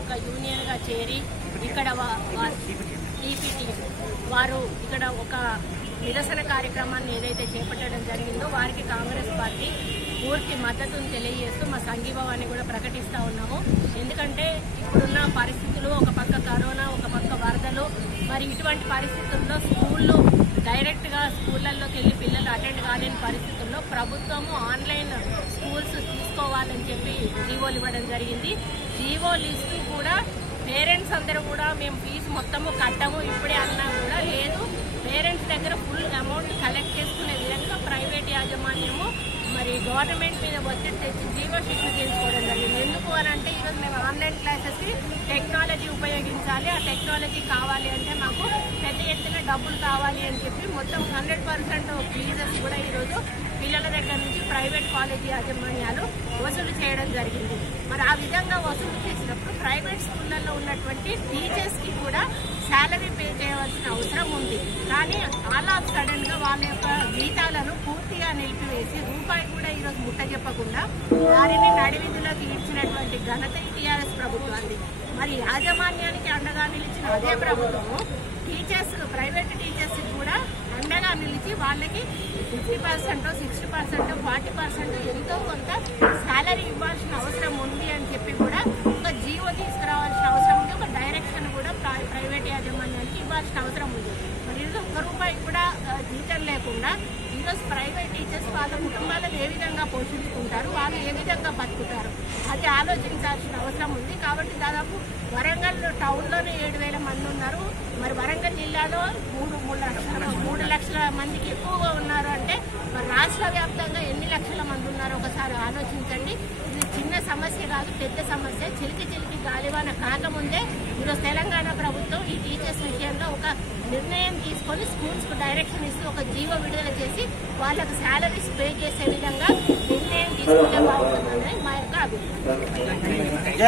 ఒక యూనియన్ గా చేరి ఇక్కడ టీపీటీ వారు ఇక్కడ ఒక నిరసన కార్యక్రమాన్ని ఏదైతే చేపట్టడం జరిగిందో వారికి కాంగ్రెస్ పార్టీ పూర్తి మద్దతును తెలియజేస్తూ మా సంఘీభావాన్ని కూడా ప్రకటిస్తూ ఉన్నాము. ఎందుకంటే ఇప్పుడున్న పరిస్థితులు, ఒక పక్క కరోనా, ఒక పక్క వరదలు, మరి ఇటువంటి పరిస్థితుల్లో స్కూళ్ళు డైరెక్ట్ గా స్కూళ్లలోకి వెళ్లి పిల్లలు అటెండ్ కాలేని పరిస్థితుల్లో ప్రభుత్వము ఆన్లైన్ స్కూల్స్ తీసుకోవాలని చెప్పి జీవోలు ఇవ్వడం జరిగింది. జీవోలు ఇస్తూ కూడా పేరెంట్స్ అందరూ కూడా మేము ఫీజు మొత్తము కట్టము ఇప్పుడే అన్నా కూడా లేదు, పేరెంట్స్ దగ్గర ఫుల్ అమౌంట్ కలెక్ట్ చేసుకునే విధంగా ప్రైవేట్ యాజమాన్యము మరి గవర్నమెంట్ మీద ఒత్తిడి తెచ్చి జీవో షిఫ్ట్ చేసుకోవడం జరిగింది. ఎందుకు అని అంటే ఈరోజు మేము ఆన్లైన్ క్లాసెస్కి టెక్నాలజీ ఉపయోగించాలి, ఆ టెక్నాలజీ కావాలి అంటే మాకు పెద్ద ఎత్తున డబ్బులు కావాలి అని చెప్పి మొత్తం 100% ఫీజెస్ కూడా ఈరోజు పిల్లల దగ్గర నుంచి ప్రైవేట్ కాలేజీ యాజమాన్యాలు వసూలు చేయడం జరిగింది. మరి ఆ విధంగా వసూలు చేసినప్పుడు ప్రైవేట్ స్కూళ్లలో ఉన్నటువంటి టీచర్స్కి కూడా శాలరీ పే చేయవలసిన అవసరం ఉంది. కానీ ఆల్ ఆఫ్ సడన్ గా వాళ్ళ యొక్క జీతాలను పూర్తిగా నిలిపివేసి రూపాయి కూడా ఈరోజు ముట్ట చెప్పకుండా వారిని నడివిధులకు ఇచ్చినటువంటి ఘనత టీఆర్ఎస్ ప్రభుత్వాన్ని. మరి యాజమాన్యానికి అండగా నిలిచిన అదే ప్రభుత్వము టీచర్స్, ప్రైవేట్ టీచర్స్ కూడా అండగా నిలిచి వాళ్ళకి 50%, 60%, 40% ఎంతో కొంత శాలరీ ఇవ్వాల్సిన అవసరం ఉంది అని చెప్పి కూడా ఒక జీవో తీసుకురావాల్సిన అవసరం ఉంది, ఒక డైరెక్షన్ కూడా ప్రైవేట్ యాజమాన్యానికి ఇవ్వాల్సిన అవసరం ఉంది. మరి ఈరోజు ₹1 కూడా జీతం లేకుండా ఈరోజు ప్రైవేట్ టీచర్స్ వాళ్ళ కుటుంబాలను ఏ విధంగా పోషించుకుంటారు, వాళ్ళు ఏ విధంగా బతుకుతారు, అది ఆలోచించాల్సిన అవసరం ఉంది. కాబట్టి దాదాపు వరంగల్ టౌన్లోనే 7,000 మంది ఉన్నారు. మరి వరంగల్ జిల్లాలో 3 లక్షల మందికి ఎక్కువగా ఉన్నారు అంటే మరి రాష్ట్ర వ్యాప్తంగా ఎన్ని లక్షల మంది ఉన్నారో ఒకసారి ఆలోచించండి. ఇది చిన్న సమస్య కాదు, పెద్ద సమస్య. చిలికి గాలివాన కాకముందే ఈరోజు తెలంగాణ ప్రభుత్వం ఈ టీచర్స్ విషయంలో ఒక నిర్ణయం తీసుకొని స్కూల్స్ కు డైరెక్షన్ ఇస్తూ ఒక జీవో విడుదల చేసి వాళ్ళకు శాలరీస్ పే చేసే విధంగా నిర్ణయం తీసుకుంటే బాగుంటుందని మా యొక్క అభిప్రాయం.